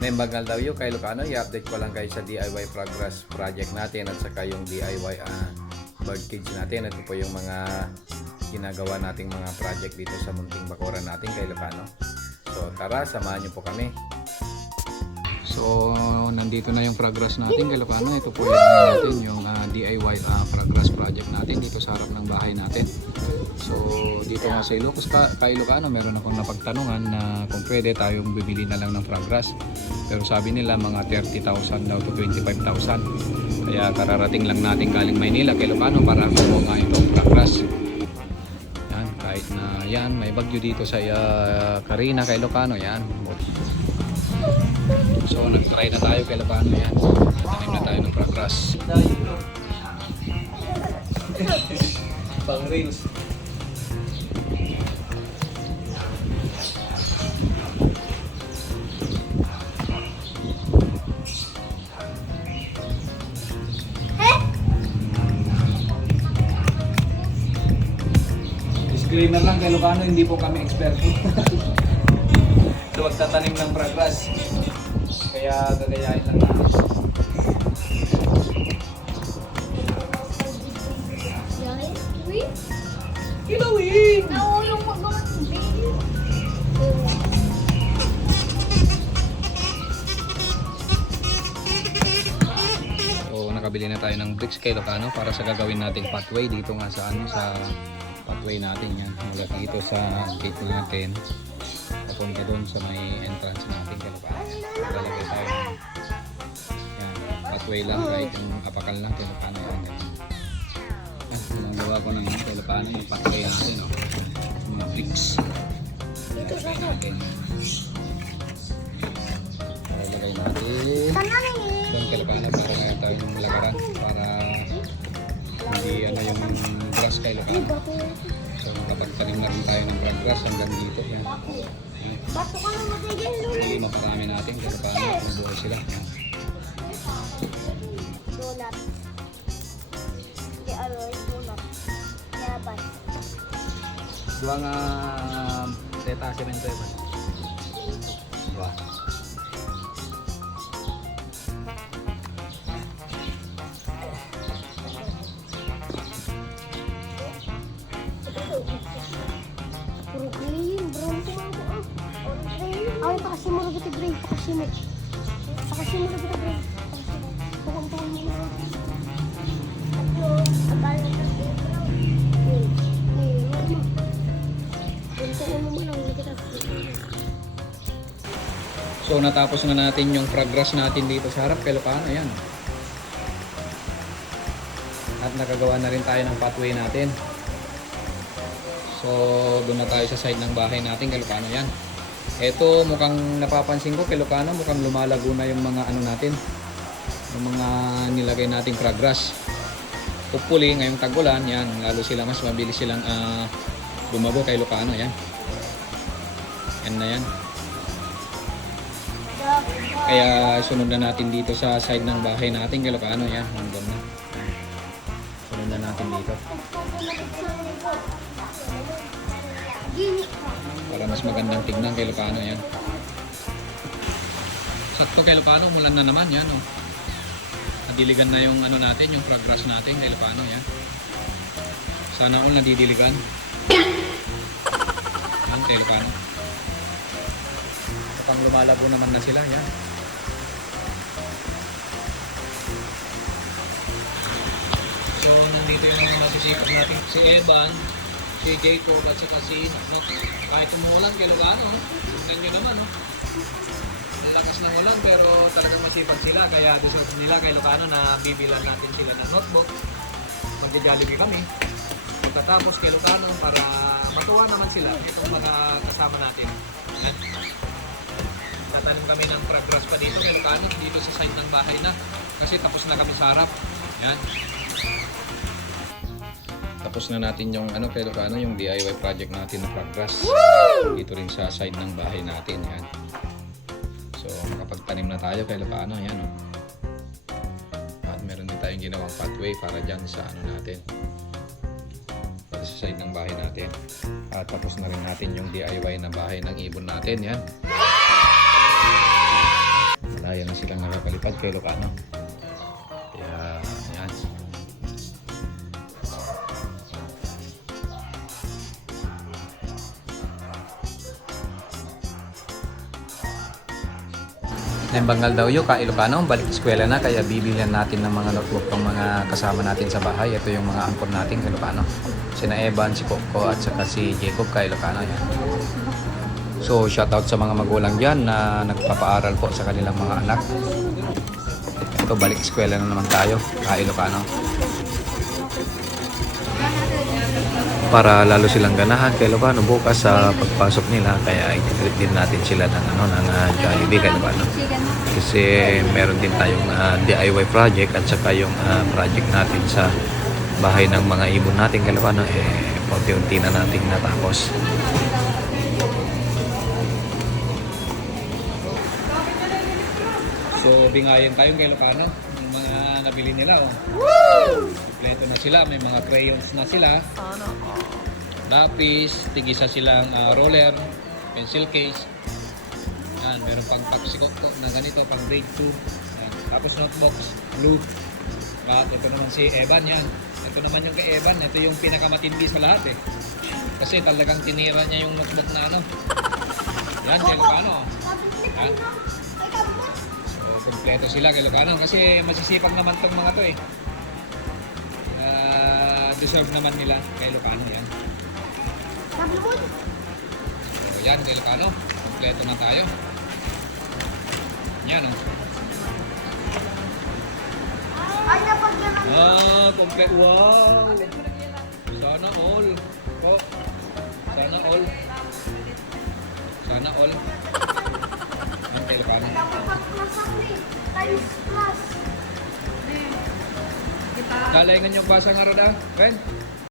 Nembagal daw yun kay Lucano. I-update ko lang kayo sa DIY progress project natin at saka yung DIY bird cage natin. Ito po yung mga ginagawa nating mga project dito sa munting bakuran natin kay Lucano. So tara, samahan nyo po kami. So nandito na yung progress natin kay Lucano. Ito po yung natin yung DIY progress project natin dito sa harap ng bahay natin. So dito nga sa Ilocos kay Lucano, meron akong napagtanungan na kung pwede tayong bibili na lang ng progress. Pero sabi nila mga 30,000 daw to 25,000. Kaya kararating lang natin galing Maynila kay Lucano para kumuha nga itong progress. Yan, kahit na yan, may bagyo dito sa Carina kay Lucano. Yan. So nag-try na tayo kay Lucano. Yan. Tanim na tayo ng progress. Pang reels. Disclaimer lang kay Lucano, hindi po kami eksperto. Huwag tatanim ng progress. Kaya gagayahin lang natin. Kilawin! Nahulong mo mga video. So nakabili na tayo ng bricks kay Lucano para sa gagawin nating pathway dito nga sa sa pathway natin yan. Mula dito sa gate natin papunta doon sa may entrance natin kay Lucano. Lalagay tayo ng yan, pathway lang kahit yung apakal lang kay Lucano yan. Gumagawa ko ng kay Lucano yung pathway natin, no? Mga bricks. Lalagay natin. Lalagay natin. Doon kay Lucano para nga tayong lagaran para hindi ano yung grass kay Lucano. So makapagtanim na rin tayo ng grass hanggang dito. Yan. Bato ka na matigil, Lulu. Hindi maparami natin kay Lucano kung buhay sila. Yan. Donut. Hindi ano, donut. Yaban. Dua nga seta semento yan. Dua. Puro green, brown ko ako ah. Ay, pakasimuro kita green, pakasimuro. Pakasimuro kita green. Pakasimuro mo na. Ako, akala ko green brown. Mama. Puntaan mo lang kita. So natapos na natin yung progress natin dito sa harap kay Lucano. Ayan. At nakagawa na rin tayo ng pathway natin. So doon na tayo sa side ng bahay natin kay Lucano. Yan. Ito mukhang napapansin ko kay Lucano, mukhang lumalago na yung mga ano natin. Yung mga nilagay nating progress. Hopefully ngayong tag-ulan, yan, lalo sila mas mabilis silang lumago kay Lucano. Yan. Yan na yan. Kaya sunod na natin dito sa side ng bahay natin kay Lucano. Yan, nandun na. Sunod na natin dito. Para mas magandang tignan kay Lucano. Yan. Sakto kay Lucano, mulan na naman. Yan, oh. Nadiligan na yung ano natin, yung progress natin kay Lucano. Yan. Sana all nadidiligan. Yan kay Lucano. Mukhang lumalago naman na sila. Yan. So nandito yung mga masisipag natin. Si Evan, si Jacob at saka si Naknot. Kahit umuulan kay Lucano, tingnan nyo naman, no? Ang lakas ng ulan pero talagang masipag sila. Kaya gusto nila kay Lucano na bibilan natin sila ng notebook. Magja-jollibee kami. Pagkatapos kay Lucano para matuwa naman sila. Itong mga kasama natin. At tatanim kami ng progress pa dito kay Lucano, dito sa side ng bahay na. Kasi tapos na kami sa harap. Yan. Tapos na natin yung ano kay Lucano, yung DIY project natin na progress. Dito rin sa side ng bahay natin. Yan. So makapagtanim na tayo kay Lucano. Yan, oh. At meron din tayong ginawang pathway para dyan sa ano natin, para sa side ng bahay natin. At tapos na rin natin yung DIY na bahay ng ibon natin. Yan. lipad kay Ilocano. Kaya, yan. Nembanggal daw yun, ka Ilocano, balik eskwela na, kaya bibilihan natin ng mga notebook ng mga kasama natin sa bahay. Ito yung mga angkor natin ka Ilocano. Sina Evan, si Coco, at saka si Jacob ka Ilocano. Yan. So, shoutout sa mga magulang dyan na nagpapaaral po sa kanilang mga anak. Ito, balik eskwela na naman tayo, ka Ilocano. Para lalo silang ganahan kay Ilocano bukas sa pagpasok nila, kaya i-treat din natin sila ng Jollibee kay Ilocano. Kasi meron din tayong DIY project at saka yung project natin sa bahay ng mga ibon natin kay Ilocano, unti-unti na natin natapos. So, bingayan tayo kay Ilocano. Yung mga nabili nila, kompleto na sila. May mga crayons na sila. Lapis, tigisa silang roller, pencil case. Yan, meron pang paksiko na ganito, pang grade 2. Yan. Tapos notebox, blue. Ito naman si Evan, yan. Ito naman yung kay Evan. Ito yung pinakamatindi sa lahat eh. Kasi talagang tinira niya yung notebook na ano. Yan, kay Ilocano. Yan. Kompleto sila kay Ilocano kasi masisipag naman tong mga to eh. Deserve naman nila kay Ilocano yan. So yan kay Ilocano, kompleto na tayo. Yan o. Kompleto. Wow! Sana all. Oh. Sana all. Sana all. Yan kay Ilocano. Galingan yung basa nga rin ah. Ben?